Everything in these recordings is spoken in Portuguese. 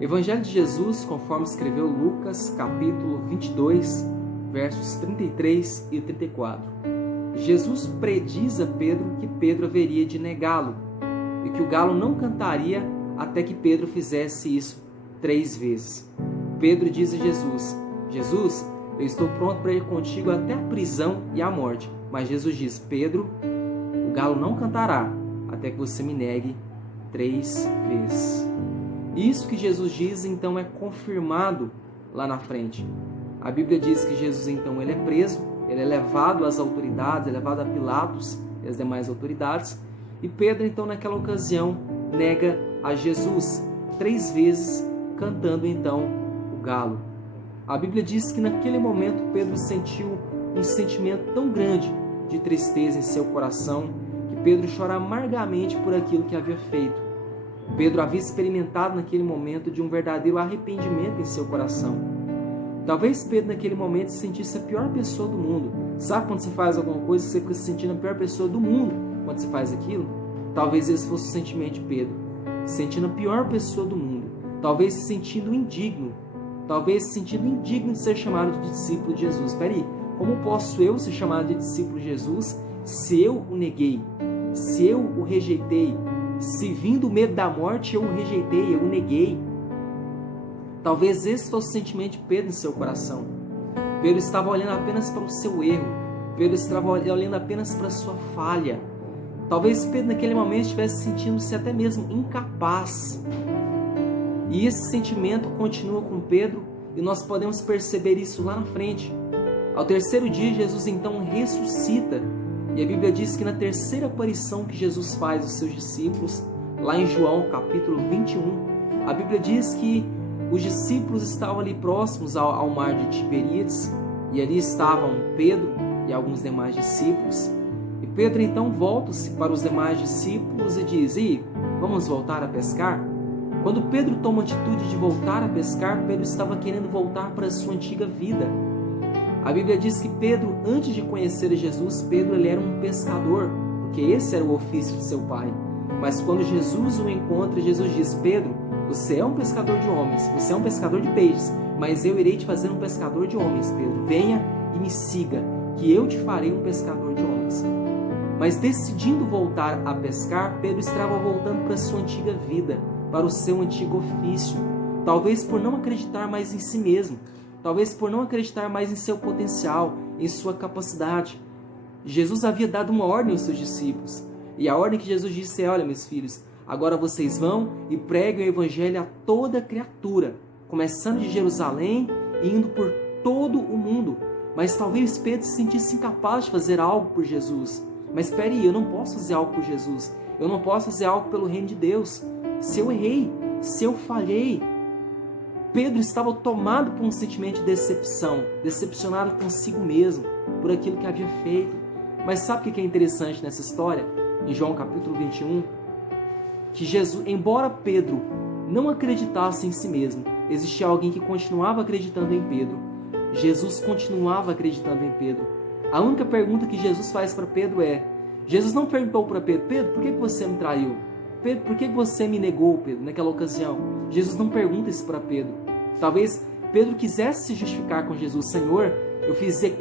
Evangelho de Jesus, conforme escreveu Lucas, capítulo 22, versos 33 e 34. Jesus prediz a Pedro que Pedro haveria de negá-lo e que o galo não cantaria até que Pedro fizesse isso 3 vezes. Pedro diz a Jesus: Jesus, eu estou pronto para ir contigo até a prisão e a morte. Mas Jesus diz: Pedro, o galo não cantará até que você me negue 3 vezes. Isso que Jesus diz, então, é confirmado lá na frente. A Bíblia diz que Jesus, então, ele é preso, ele é levado às autoridades, é levado a Pilatos e as demais autoridades. E Pedro, então, naquela ocasião, nega a Jesus 3 vezes, cantando, então, o galo. A Bíblia diz que naquele momento Pedro sentiu um sentimento tão grande de tristeza em seu coração que Pedro chora amargamente por aquilo que havia feito. Pedro havia experimentado naquele momento de um verdadeiro arrependimento em seu coração. Talvez Pedro naquele momento se sentisse a pior pessoa do mundo. Sabe quando você faz alguma coisa você fica se sentindo a pior pessoa do mundo quando você faz aquilo? Talvez esse fosse o sentimento de Pedro, se sentindo a pior pessoa do mundo. Talvez se sentindo indigno. Talvez se sentindo indigno de ser chamado de discípulo de Jesus. Espera aí, como posso eu ser chamado de discípulo de Jesus se eu o neguei? Se eu o rejeitei? Se vindo o medo da morte eu o rejeitei, eu o neguei? Talvez esse fosse o sentimento de Pedro em seu coração. Pedro estava olhando apenas para o seu erro. Pedro estava olhando apenas para a sua falha. Talvez Pedro naquele momento estivesse sentindo-se até mesmo incapaz. E esse sentimento continua com Pedro e nós podemos perceber isso lá na frente. Ao 3º dia, Jesus então ressuscita. E a Bíblia diz que na 3ª aparição que Jesus faz aos seus discípulos, lá em João capítulo 21, a Bíblia diz que os discípulos estavam ali próximos ao mar de Tiberíades, e ali estavam Pedro e alguns demais discípulos. E Pedro então volta-se para os demais discípulos e diz: vamos voltar a pescar? Quando Pedro toma a atitude de voltar a pescar, Pedro estava querendo voltar para a sua antiga vida. A Bíblia diz que Pedro, antes de conhecer a Jesus, Pedro ele era um pescador, porque esse era o ofício de seu pai. Mas quando Jesus o encontra, Jesus diz: Pedro, você é um pescador de homens, você é um pescador de peixes, mas eu irei te fazer um pescador de homens, Pedro. Venha e me siga, que eu te farei um pescador de homens. Mas decidindo voltar a pescar, Pedro estava voltando para a sua antiga vida, para o seu antigo ofício. Talvez por não acreditar mais em si mesmo, talvez por não acreditar mais em seu potencial, em sua capacidade. Jesus havia dado uma ordem aos seus discípulos. E a ordem que Jesus disse é: olha, meus filhos, agora vocês vão e preguem o evangelho a toda criatura, começando de Jerusalém e indo por todo o mundo. Mas talvez Pedro se sentisse incapaz de fazer algo por Jesus. Mas espere aí, eu não posso fazer algo por Jesus. Eu não posso fazer algo pelo reino de Deus. Se eu errei, se eu falhei. Pedro estava tomado por um sentimento de decepção, decepcionado consigo mesmo, por aquilo que havia feito. Mas sabe o que é interessante nessa história? Em João capítulo 21, que Jesus, embora Pedro não acreditasse em si mesmo, existia alguém que continuava acreditando em Pedro. Jesus continuava acreditando em Pedro. A única pergunta que Jesus faz para Pedro é: Jesus não perguntou para Pedro: Pedro, por que você me traiu? Pedro, por que você me negou, Pedro, naquela ocasião? Jesus não pergunta isso para Pedro. Talvez Pedro quisesse se justificar com Jesus: Senhor, eu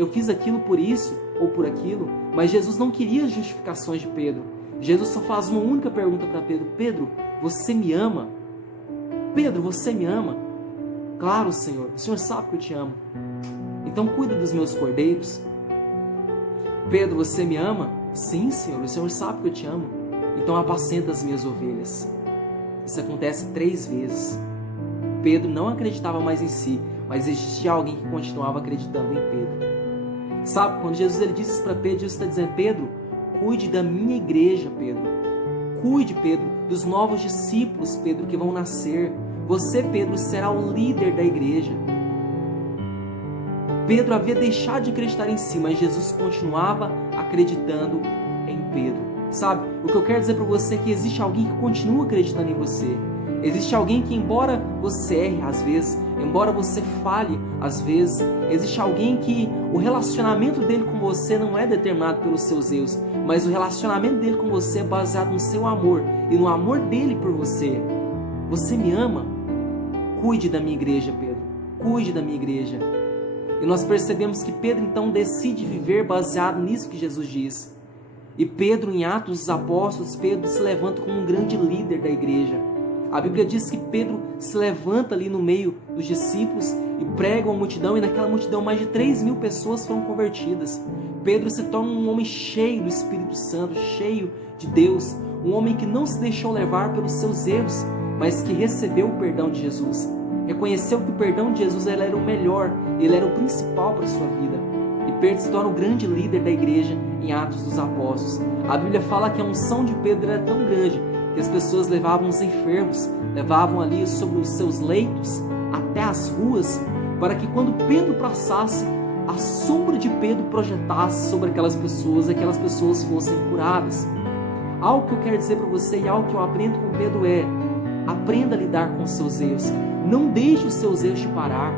fiz aquilo por isso ou por aquilo. Mas Jesus não queria justificações de Pedro. Jesus só faz uma única pergunta para Pedro: Pedro, você me ama? Pedro, você me ama? Claro, Senhor, o Senhor sabe que eu te amo. Então cuida dos meus cordeiros. Pedro, você me ama? Sim, Senhor, o Senhor sabe que eu te amo. Então apacenta as minhas ovelhas. Isso acontece 3 vezes. Pedro não acreditava mais em si, mas existia alguém que continuava acreditando em Pedro. Sabe, quando Jesus ele disse isso para Pedro, Jesus está dizendo: Pedro, cuide da minha igreja, Pedro. Cuide, Pedro, dos novos discípulos, Pedro, que vão nascer. Você, Pedro, será o líder da igreja. Pedro havia deixado de acreditar em si, mas Jesus continuava acreditando em Pedro. Sabe, o que eu quero dizer para você é que existe alguém que continua acreditando em você. Existe alguém que, embora você erre às vezes, embora você falhe às vezes, existe alguém que o relacionamento dele com você não é determinado pelos seus erros, mas o relacionamento dele com você é baseado no seu amor e no amor dele por você. Você me ama? cuide da minha igreja, Pedro, cuide da minha igreja. E nós percebemos que Pedro então decide viver baseado nisso que Jesus diz. E Pedro, em Atos dos Apóstolos, Pedro se levanta como um grande líder da igreja. A Bíblia diz que Pedro se levanta ali no meio dos discípulos e prega uma multidão, e naquela multidão mais de 3.000 pessoas foram convertidas. Pedro se torna um homem cheio do Espírito Santo, cheio de Deus, um homem que não se deixou levar pelos seus erros, mas que recebeu o perdão de Jesus. Reconheceu que o perdão de Jesus era o melhor, ele era o principal para a sua vida. E Pedro se torna o grande líder da igreja em Atos dos Apóstolos. A Bíblia fala que a unção de Pedro era tão grande que as pessoas levavam os enfermos, levavam ali sobre os seus leitos até as ruas, para que quando Pedro passasse, a sombra de Pedro projetasse sobre aquelas pessoas e aquelas pessoas fossem curadas. Algo que eu quero dizer para você e algo que eu aprendo com Pedro é: aprenda a lidar com os seus erros. Não deixe os seus erros te parar.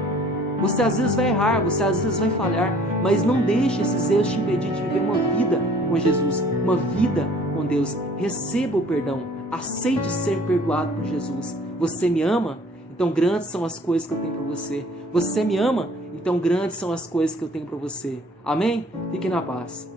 Você às vezes vai errar, você às vezes vai falhar, mas não deixe esses erros te impedir de viver uma vida com Jesus, uma vida com Deus. Receba o perdão, aceite ser perdoado por Jesus. Você me ama? Então grandes são as coisas que eu tenho para você. Você me ama? Então grandes são as coisas que eu tenho para você. Amém? Fique na paz.